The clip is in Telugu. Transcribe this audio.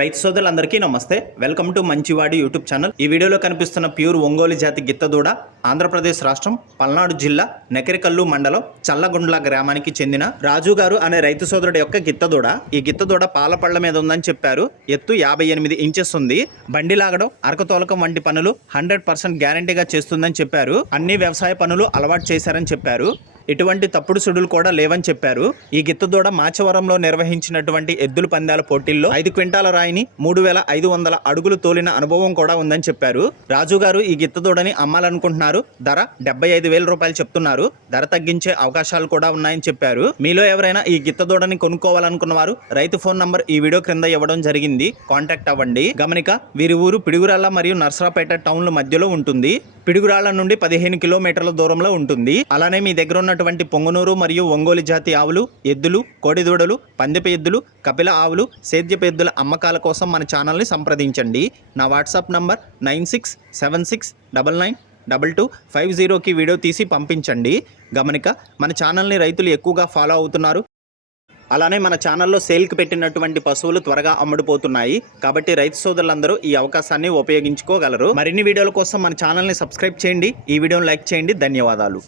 రైతు సోదరులందరికీ నమస్తే. వెల్కమ్ టు మంచివాడి యూట్యూబ్ ఛానల్. ఈ వీడియోలో కనిపిస్తున్న ప్యూర్ ఒంగోలు జాతి గిత్తదూడ ఆంధ్రప్రదేశ్ రాష్ట్రం పల్నాడు జిల్లా నెకరికల్లు మండలం చల్లగుండ్ల గ్రామానికి చెందిన రాజు గారు అనే రైతు సోదరుడు యొక్క గిత్తదూడ. ఈ గిత్తదూడ పాల పళ్ళ మీద ఉందని చెప్పారు. ఎత్తు 58 ఇంచెస్ ఉంది. బండి లాగడం, అరకతోలకం వంటి పనులు 100% గ్యారంటీగా చేస్తుందని చెప్పారు. అన్ని వ్యవసాయ పనులు అలవాటు చేశారని చెప్పారు. ఎటువంటి తప్పుడు సుడులు కూడా లేవని చెప్పారు. ఈ గిత్తదూడ మాచవరంలో నిర్వహించినటువంటి ఎద్దుల పందాల పోటీల్లో 5 క్వింటాల రాయిని 3500 అడుగులు తోలిన అనుభవం కూడా ఉందని చెప్పారు. రాజు గారు ఈ గిత్తదూడని అమ్మాలనుకుంటున్నారు. ధర 75,000 రూపాయలు చెప్తున్నారు. ధర తగ్గించే అవకాశాలు కూడా ఉన్నాయని చెప్పారు. మీలో ఎవరైనా ఈ గిత్తదూడని కొనుక్కోవాలనుకున్న వారు రైతు ఫోన్ నంబర్ ఈ వీడియో క్రింద ఇవ్వడం జరిగింది. కాంటాక్ట్ అవ్వండి. గమనిక, వీరి ఊరు పిడుగురాళ్ళ మరియు నర్సరాపేట టౌన్ల మధ్యలో ఉంటుంది. పిడుగురాళ్ళ నుండి 15 కిలోమీటర్ల దూరంలో ఉంటుంది. అలానే మీ దగ్గర ఉన్నటువంటి పొంగనూరు మరియు ఒంగోలు జాతి ఆవులు, ఎద్దులు, కోడిదూడలు, పందెపు ఎద్దులు, కపిల ఆవులు, సేద్యపు ఎద్దుల అమ్మకాల కోసం మన ఛానల్ని సంప్రదించండి. నా వాట్సాప్ నంబర్ 9676992250కి వీడియో తీసి పంపించండి. గమనిక, మన ఛానల్ని రైతులు ఎక్కువగా ఫాలో అవుతున్నారు. అలానే మన ఛానల్లో సేల్కి పెట్టినటువంటి పశువులు త్వరగా అమ్ముడుపోతున్నాయి. కాబట్టి రైతు సోదరులందరూ ఈ అవకాశాన్ని ఉపయోగించుకోగలరు. మరిన్ని వీడియోల కోసం మన ఛానల్ని సబ్స్క్రైబ్ చేయండి. ఈ వీడియోని లైక్ చేయండి. ధన్యవాదాలు.